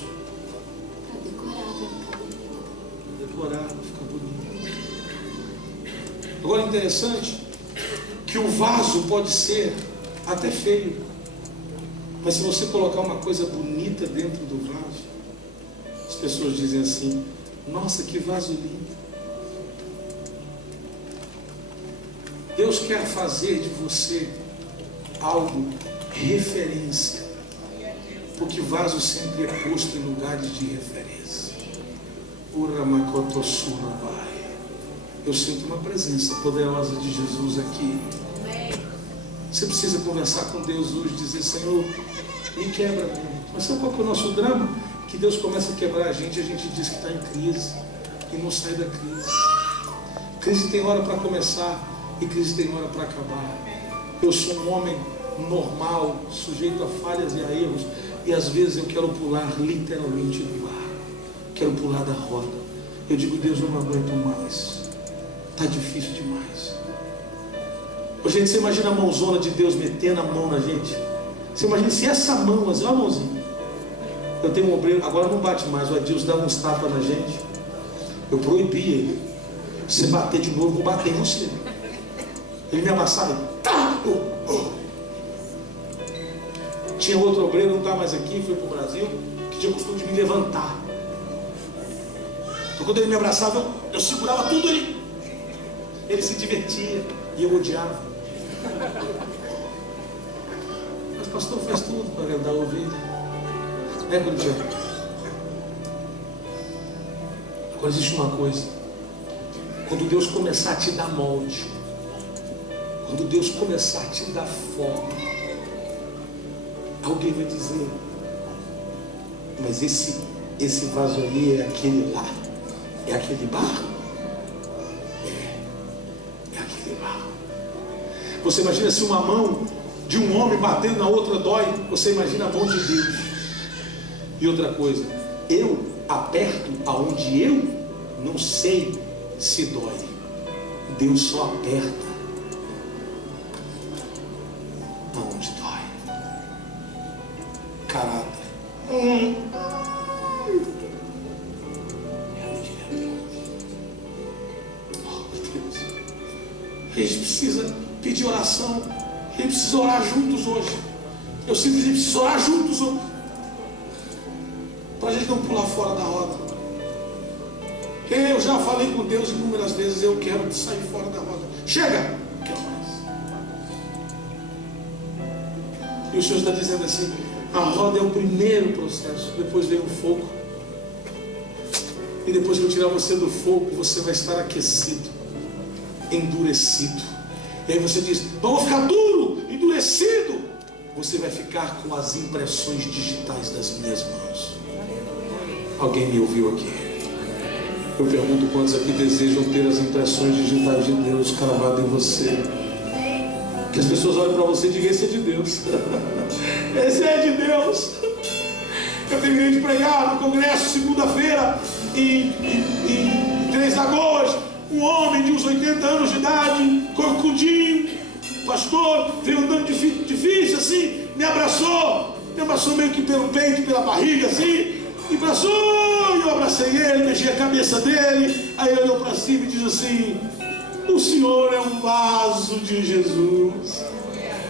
Para decorar, para ficar bonito. Agora, interessante que o vaso pode ser até feio, mas se você colocar uma coisa bonita dentro do vaso, as pessoas dizem assim: nossa, que vaso lindo. Deus quer fazer de você algo referência, porque vaso sempre é posto em lugares de referência. Eu sinto uma presença poderosa de Jesus aqui. Você precisa conversar com Deus hoje, dizer: Senhor, me quebra mesmo. Mas sabe qual que é o nosso drama? Que Deus começa a quebrar a gente diz que está em crise e não sai da crise. Crise tem hora para começar e crise tem hora para acabar. Eu sou um homem normal, sujeito a falhas e a erros, e às vezes eu quero pular literalmente do ar, quero pular da roda. Eu digo: Deus, eu não aguento mais, está difícil demais. Ô, gente, você imagina a mãozona de Deus metendo a mão na gente? Você imagina se essa mão, assim, olha a mãozinha. Eu tenho um obreiro, agora não bate mais, o Adilson dava uns tapas na gente. Eu proibia ele: se bater de novo, eu vou bater em você. Ele me amassava, tá! Tinha outro obreiro, não está mais aqui, foi para o Brasil, que tinha o costume de me levantar. Então quando ele me abraçava, eu segurava tudo ali. Ele se divertia e eu odiava. Mas o pastor faz tudo para agradar a ovelha. Né, Curitiba? Agora existe uma coisa: quando Deus começar a te dar molde, quando Deus começar a te dar forma, alguém vai dizer: mas esse vaso aí é aquele lá? É aquele barro? É aquele barro. Você imagina se uma mão de um homem batendo na outra dói? Você imagina a mão de Deus. E outra coisa, eu aperto aonde eu não sei se dói. Deus só aperta aonde dói. Caráter. A gente precisa pedir oração. A gente precisa orar juntos hoje. Eu sinto que a gente precisa orar juntos hoje, para a gente não pular fora da roda. Eu já falei com Deus inúmeras vezes: eu quero sair fora da roda. Chega! Não quero mais. E o Senhor está dizendo assim: a roda é o primeiro processo, depois vem o fogo. E depois que eu tirar você do fogo, você vai estar aquecido, endurecido. E aí você diz: não vou ficar duro, endurecido. Você vai ficar com as impressões digitais das minhas mãos. Alguém me ouviu aqui? Eu pergunto quantos aqui desejam ter as impressões digitais de Deus cravadas em você. Que as pessoas olhem para você e digam: esse é de Deus. Esse é de Deus. Eu terminei de pregar no congresso segunda-feira em 3 Lagoas. Um homem de uns 80 anos de idade, corcundinho, pastor, veio andando difícil assim, me abraçou. Me abraçou meio que pelo peito, pela barriga, assim. Me abraçou, e eu abracei ele, beijei a cabeça dele. Aí ele olhou para cima e disse assim: o Senhor é um vaso de Jesus.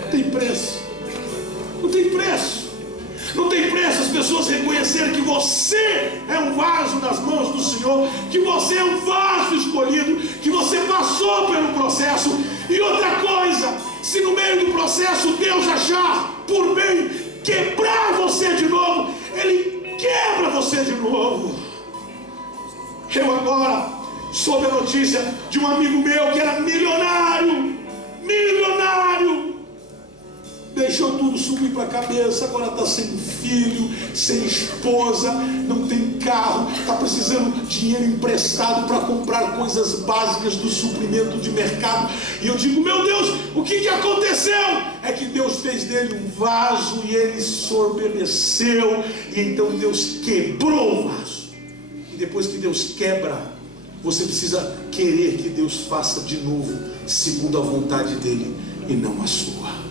Não tem preço. Não tem preço. Não tem preço as pessoas reconhecerem que você é um vaso nas mãos do Senhor, que você é um vaso escolhido, que você passou pelo processo. E outra coisa, se no meio do processo Deus achar por bem quebrar você de novo, Ele quebra você de novo. Eu agora soube a notícia de um amigo meu que era milionário, deixou tudo subir para a cabeça, agora está sem filho, sem esposa, não tem carro, está precisando de dinheiro emprestado para comprar coisas básicas do suprimento de mercado. E eu digo: meu Deus, o que aconteceu? É que Deus fez dele um vaso e ele soberbeceu, e então Deus quebrou o vaso. E depois que Deus quebra, você precisa querer que Deus faça de novo, segundo a vontade dele e não a sua.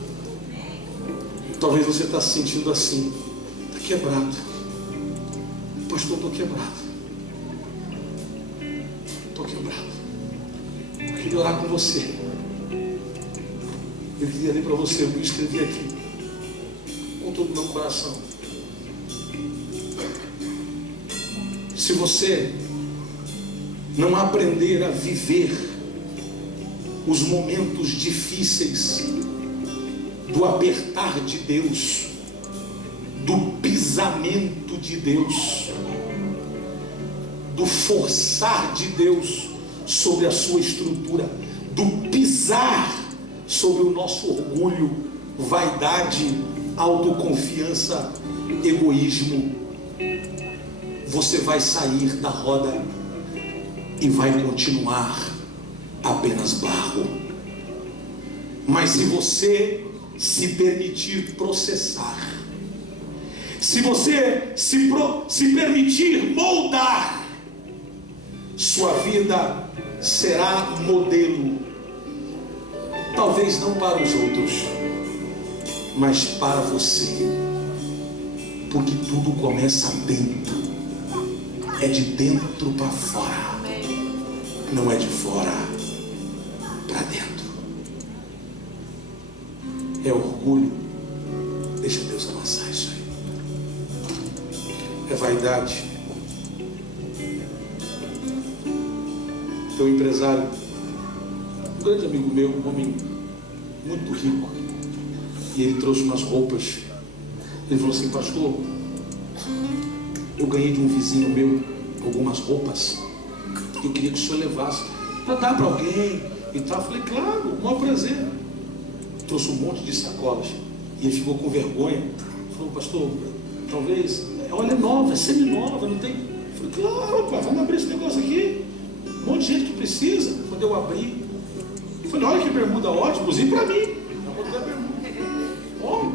Talvez você está se sentindo assim, está quebrado. Pastor, estou quebrado. Estou quebrado. Eu queria orar com você. Eu queria ler para você o que eu escrevi aqui, com todo o meu coração. Se você não aprender a viver os momentos difíceis do apertar de Deus, do pisamento de Deus, do forçar de Deus sobre a sua estrutura, do pisar sobre o nosso orgulho, vaidade, autoconfiança, egoísmo, você vai sair da roda e vai continuar apenas barro. Mas se você se permitir processar, se você se permitir moldar, sua vida será modelo, talvez não para os outros, mas para você, porque tudo começa dentro, é de dentro para fora, não é de fora para dentro. É orgulho, deixa Deus amassar isso aí. É vaidade. Tem um empresário, um grande amigo meu, um homem muito rico, e ele trouxe umas roupas. Ele falou assim: pastor, eu ganhei de um vizinho meu algumas roupas, eu queria que o senhor levasse para dar para alguém e tal. Eu falei: claro, o maior prazer. Trouxe um monte de sacolas e ele ficou com vergonha. Falou: pastor, talvez, olha, é nova, é semi-nova, não tem. Eu falei: claro, pai, vamos abrir esse negócio aqui, um monte de gente que precisa. Quando eu abri, eu falei: olha que bermuda ótima, inclusive para mim. Eu vou dar bermuda. Ó.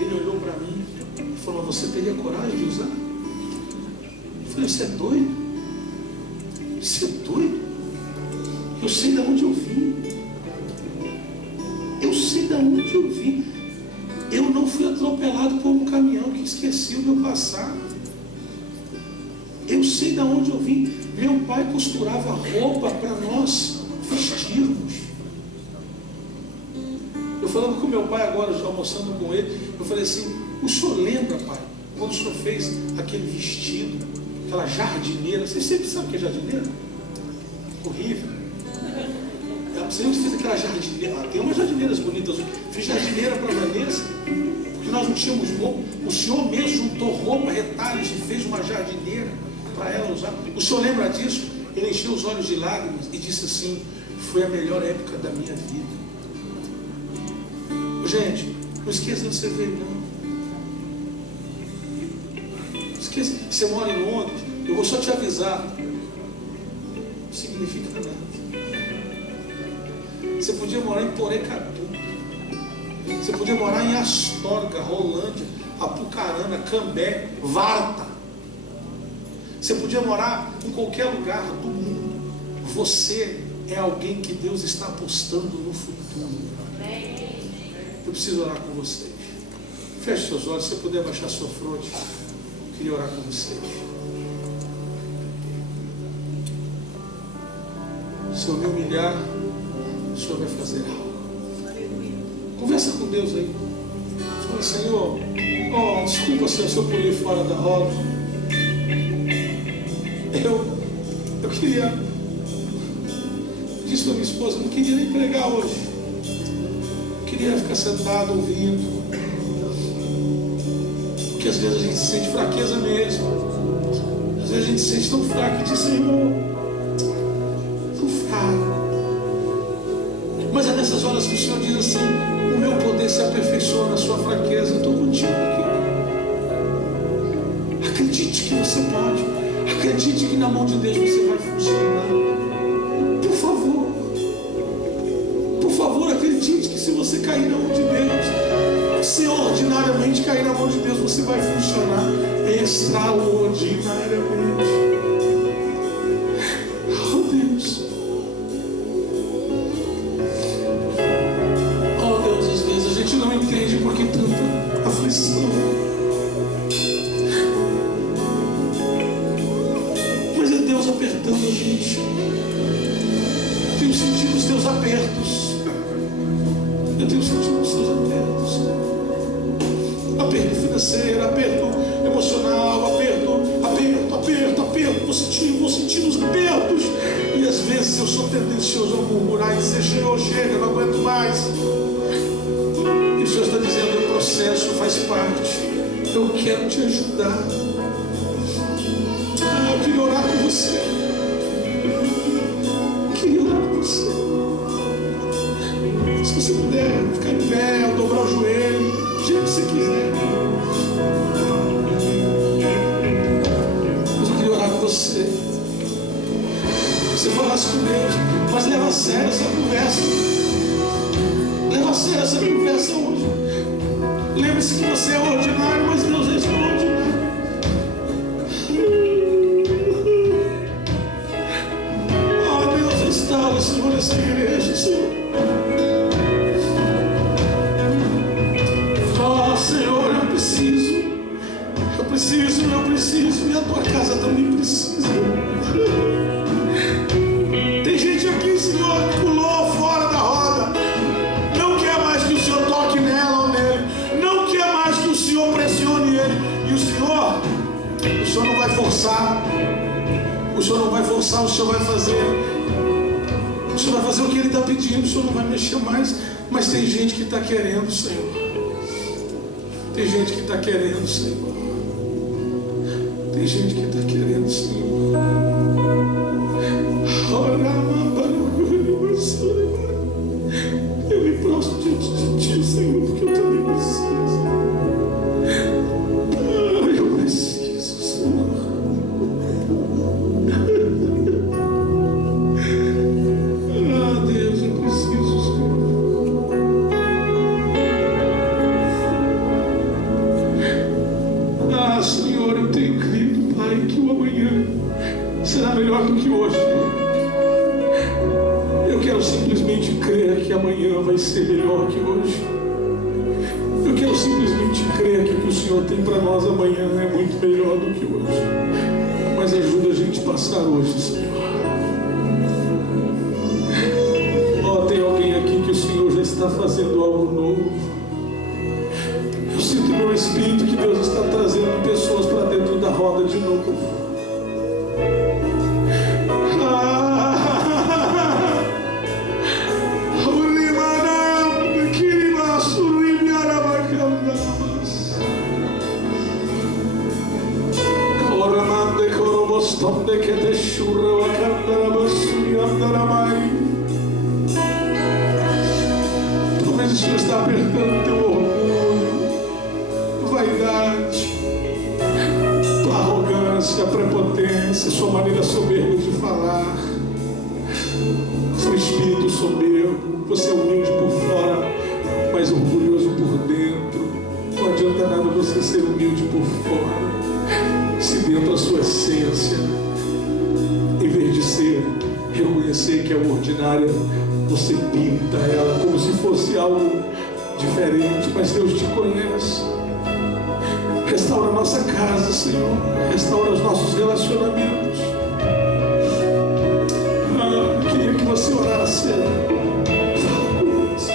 Ele olhou para mim e falou: você teria coragem de usar? Eu falei: você é doido? Você é doido? Eu sei de onde eu vim. Eu sei de onde eu vim. Eu não fui atropelado por um caminhão que esqueci o meu passado. Eu sei de onde eu vim. Meu pai costurava roupa para nós vestirmos. Eu falando com meu pai agora, já almoçando com ele, eu falei assim: o senhor lembra, pai, quando o senhor fez aquele vestido, aquela jardineira? Você sempre sabe o que é jardineira? Horrível. Você fez aquela jardineira. Tem umas jardineiras bonitas. Fiz jardineira para a Vanessa, porque nós não tínhamos roupa. O senhor mesmo juntou roupa, retalhos, e fez uma jardineira para ela usar. O senhor lembra disso? Ele encheu os olhos de lágrimas e disse assim: foi a melhor época da minha vida. Gente, não esqueça de você ver, não. Não esqueça. Você mora em Londres, eu vou só te avisar. Não significa nada. Você podia morar em Porecatu, você podia morar em Astorga, Rolândia, Apucarana, Cambé, Varta. Você podia morar em qualquer lugar do mundo. Você é alguém que Deus está apostando no futuro. Eu preciso orar com vocês. Feche seus olhos, se você puder baixar sua fronte. Eu queria orar com vocês. Se eu me humilhar, o Senhor vai fazer algo. Conversa com Deus aí. Fala, Senhor, desculpa se eu pulei fora da roda. Eu queria, disse para minha esposa, não queria nem pregar hoje. Eu queria ficar sentado ouvindo. Porque às vezes a gente sente fraqueza mesmo. Às vezes a gente se sente tão fraco e diz, Senhor, tão fraco. Mas é nessas horas que o Senhor diz assim, o meu poder se aperfeiçoa na sua fraqueza. Eu estou contigo aqui. Acredite que você pode. Acredite que na mão de Deus você vai funcionar. Por favor. Por favor, acredite que se você cair na mão de Deus, se ordinariamente cair na mão de Deus, você vai funcionar extraordinariamente. Oh Deus. Oh Deus, às vezes a gente não entende por que tanta aflição. Mas é Deus apertando a gente. Eu tenho sentido os teus apertos. Eu tenho sentido os teus apertos. Aperto financeiro, aperto emocional, aperto. Vou sentir os apertos. E às vezes eu sou tendencioso a murmurar e dizer, Senhor, chega, não aguento mais. E o Senhor está dizendo, o processo faz parte. Eu quero te ajudar. Eu queria orar com você. Se você puder ficar em pé, dobrar o joelho, do jeito que você quiser. Mas eu queria orar com você. Você falasse com Deus, mas leva a sério essa conversa. Leva a sério essa conversa hoje. Lembre-se que você é ordinário, mas Deus é extraordinário. Oh Deus, restaura, Senhor, essa igreja, Senhor. Senhor, eu preciso, e a tua casa também precisa. Tem gente aqui, Senhor, que pulou fora da roda, não quer mais que o Senhor toque nela ou nele, não quer mais que o Senhor pressione ele, e o Senhor não vai forçar, o Senhor vai fazer. O Senhor vai fazer o que ele está pedindo, o Senhor não vai mexer mais, mas tem gente que está querendo, Senhor. Tem gente que está querendo, Senhor. Tem gente que está querendo, Senhor. Eu me prostro diante de Ti, Senhor, porque eu também preciso. Eu preciso, Senhor. Deus, eu preciso, Senhor. Senhor, eu tenho crido, Pai, que o amanhã será melhor do que hoje. Eu quero simplesmente crer que amanhã vai ser melhor que hoje. Eu quero simplesmente crer que o que o Senhor tem para nós amanhã é muito melhor do que hoje. Mas ajuda a gente a passar hoje, Senhor. Tem alguém aqui que o Senhor já está fazendo algo novo. Eu sinto no meu espírito que Deus está trazendo pessoas para dentro da roda de novo. Talvez o Senhor está apertando teu orgulho, vaidade, tua arrogância, prepotência, sua maneira soberba de falar, seu espírito soberbo. Você é humilde por fora, mas orgulhoso por dentro. Não adianta nada você ser humilde por fora, se dentro da sua essência, em vez de reconhecer que é ordinária, você pinta ela como se fosse algo diferente. Mas Deus te conhece. Restaura a nossa casa, Senhor. Restaura os nossos relacionamentos. Eu queria que você orasse. Fala com Deus.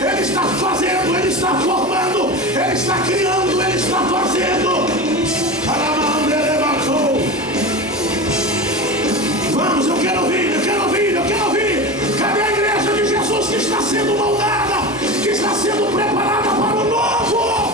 Ele está fazendo, Ele está formando, Ele está criando, Ele está fazendo. Vamos, eu quero ouvir, eu quero ouvir, eu quero ouvir. Cadê a igreja de Jesus que está sendo moldada, que está sendo preparada para o novo?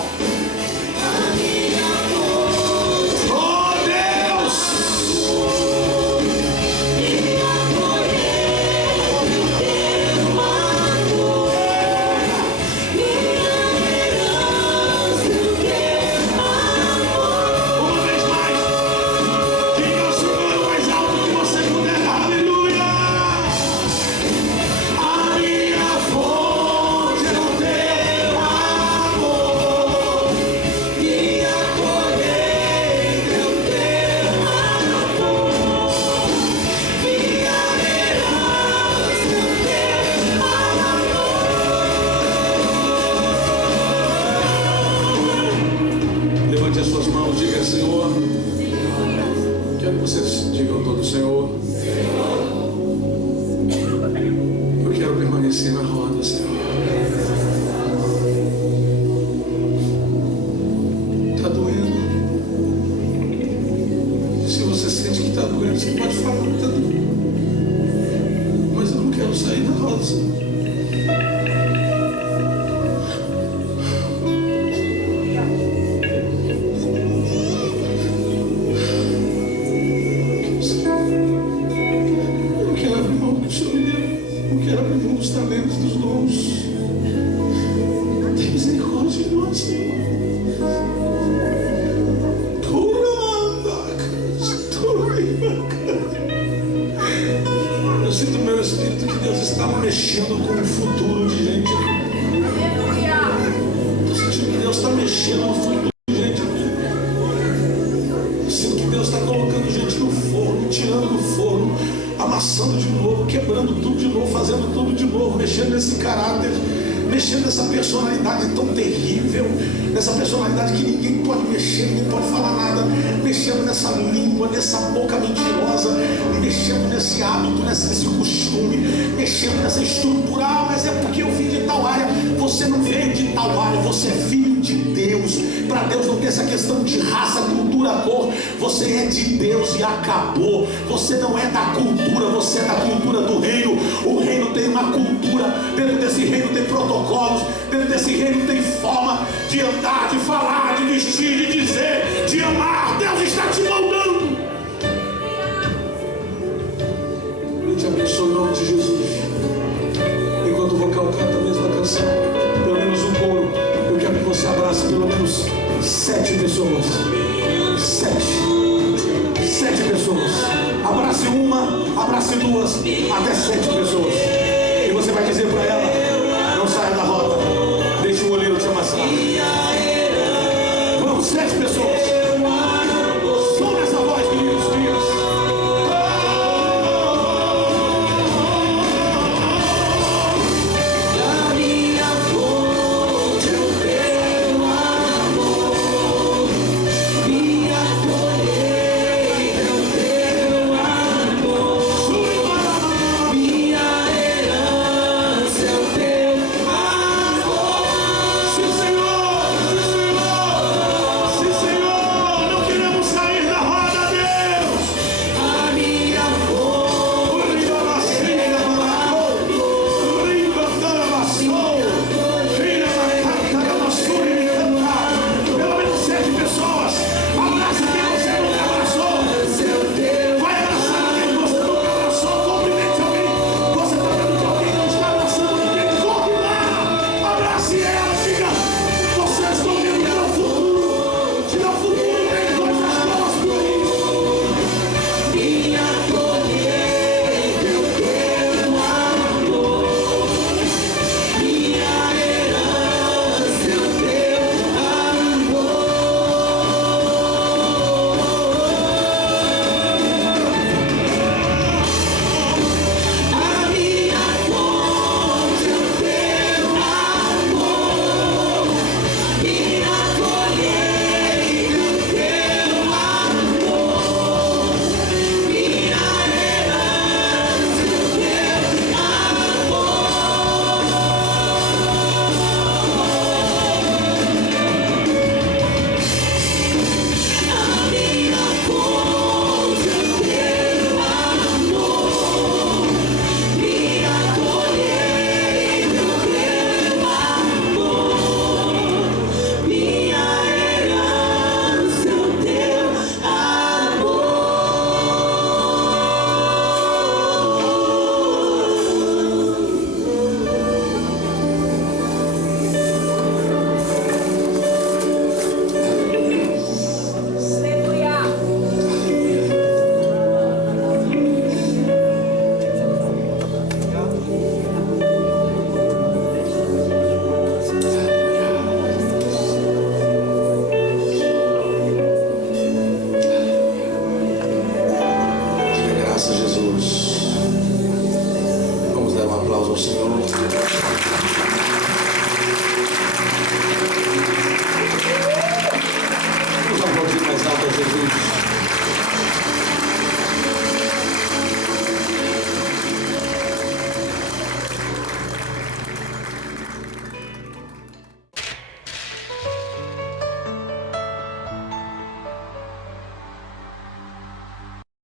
Tem misericórdia de nós, Senhor. amassando de novo, quebrando tudo de novo, fazendo tudo de novo, mexendo nesse caráter, mexendo nessa personalidade tão terrível, nessa personalidade que ninguém pode mexer, ninguém pode falar nada, mexendo nessa língua, nessa boca mentirosa, mexendo nesse hábito, nesse costume, mexendo nessa estrutura. Ah, mas é porque eu vim de tal área. Você não veio de tal área, você é filho de Deus. Para Deus não tem essa questão de raça, cultura, cor. Você é de Deus e acabou. Você não é da cultura, você é da cultura do reino. O reino tem uma cultura, dentro desse reino tem protocolos, dentro desse reino tem forma de andar, de falar, de vestir, de dizer, de amar. Deus está te moldando. Eu te abençoo em nome de Jesus. Enquanto o vocal canta a mesma canção, pelo menos um coro, eu quero que você abrace pelo menos 7 pessoas. 7 pessoas. Abrace uma, abrace duas, até 7 pessoas. E você vai dizer para ela: não saia da rota, deixe o olheiro te amassar. Vamos, 7 pessoas. Som essa voz, meninos, filhos. Vamos aplaudir mais alto a Jesus.